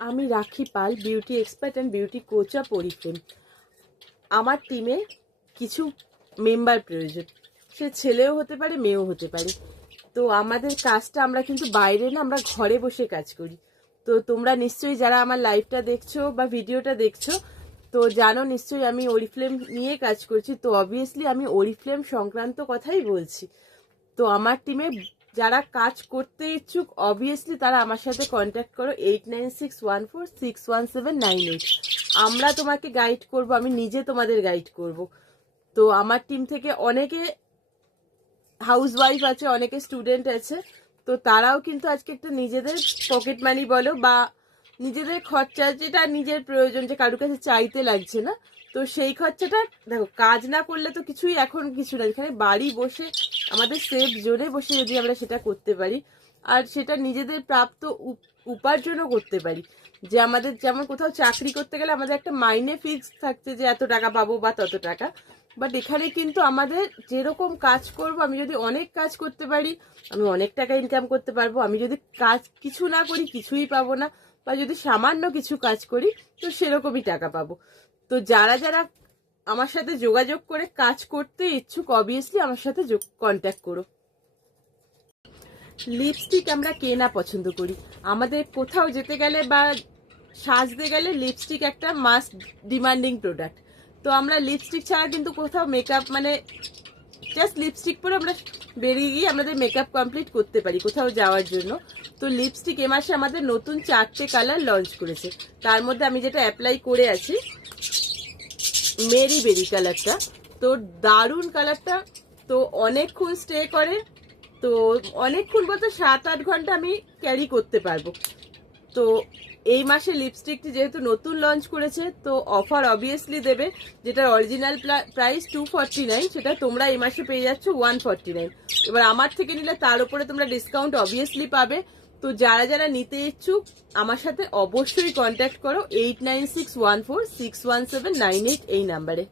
আমি Rakhi Pal, beauty expert and beauty coach of Oriflame. আমার টিমে কিছু মেম্বার প্রয়োজন, সে ছেলেও হতে পারে মেয়েও হতে পারে। তো আমাদের কাজটা আমরা কিন্তু বাইরে না, আমরা ঘরে বসে কাজ করি। তো তোমরা নিশ্চয়ই যারা আমার লাইভটা দেখছো বা ভিডিওটা দেখছো, তো জানো নিশ্চয়ই আমি অরিফ্লেম নিয়ে কাজ করছি। তো অবভিয়াসলি আমি অরিফ্লেম সংক্রান্ত কথাই বলছি। তো আমার টিমে যারা কাজ করতে ইচ্ছুক অবভিয়াসলি তারা আমার সাথে কন্ট্যাক্ট করো 8961461798। আমরা তোমাকে গাইড করব, আমি নিজে তোমাদের গাইড করব। তো আমার টিম থেকে অনেকে হাউস ওয়াইফ আছে, অনেকে স্টুডেন্ট আছে। তো তারাও কিন্তু আজকে একটা নিজেদের পকেট মানি বলো বা নিজেদের খরচা, যেটা নিজের প্রয়োজন, যে কারোর কাছে চাইতে লাগছে না, তো সেই খরচাটা দেখো, কাজ না করলে তো কিছুই এখন কিছু না। এখানে বাড়ি বসে আমাদের সেফ জোনে বসে যদি আমরা সেটা করতে পারি আর সেটা নিজেদের প্রাপ্ত উপার্জনও করতে পারি। যে আমাদের যেমন কোথাও চাকরি করতে গেলে আমাদের একটা মাইনে ফিক্স থাকছে যে এত টাকা পাবো বা তত টাকা, বাট এখানে কিন্তু আমাদের যেরকম কাজ করব, আমি যদি অনেক কাজ করতে পারি আমি অনেক টাকা ইনকাম করতে পারবো। আমি যদি কাজ কিছু না করি কিছুই পাবো না, বা যদি সামান্য কিছু কাজ করি তো সেরকমই টাকা পাবো। তো যারা যারা আমার সাথে যোগাযোগ করে কাজ করতে ইচ্ছুক অবভিয়াসলি আমার সাথে কন্ট্যাক্ট করো। লিপস্টিক আমরা কে না পছন্দ করি, আমাদের কোথাও যেতে গেলে বা সাজতে গেলে লিপস্টিক একটা মাস্ট ডিমান্ডিং প্রোডাক্ট। তো আমরা লিপস্টিক ছাড়া কিন্তু কোথাও মেকআপ, মানে জাস্ট লিপস্টিক পরে আমরা বেরিয়ে গিয়ে আমাদের মেকআপ কমপ্লিট করতে পারি কোথাও যাওয়ার জন্য। তো লিপস্টিক এ মাসে আমাদের নতুন 4টে কালার লঞ্চ করেছে। তার মধ্যে আমি যেটা অ্যাপ্লাই করে আছি মেরি বেরি কালারটা, তো দারুণ কালারটা। তো অনেকক্ষণ স্টে করে, তো অনেকক্ষণ বলতে 7-8 ঘন্টা আমি ক্যারি করতে পারবো। তো এই মাসে লিপস্টিকটি যেহেতু নতুন লঞ্চ করেছে তো অফার অবভিয়াসলি দেবে। যেটা অরিজিনাল প্রাইস 249, সেটা তোমরা এই মাসে পেয়ে যাচ্ছ 149। এবার আমার থেকে নিলে তার উপরে তোমরা ডিসকাউন্ট অবভিয়াসলি পাবে। তো যারা যারা নিতে ইচ্ছুক আমার সাথে অবশ্যই কন্ট্যাক্ট করো 8961461798 এই নাম্বারে।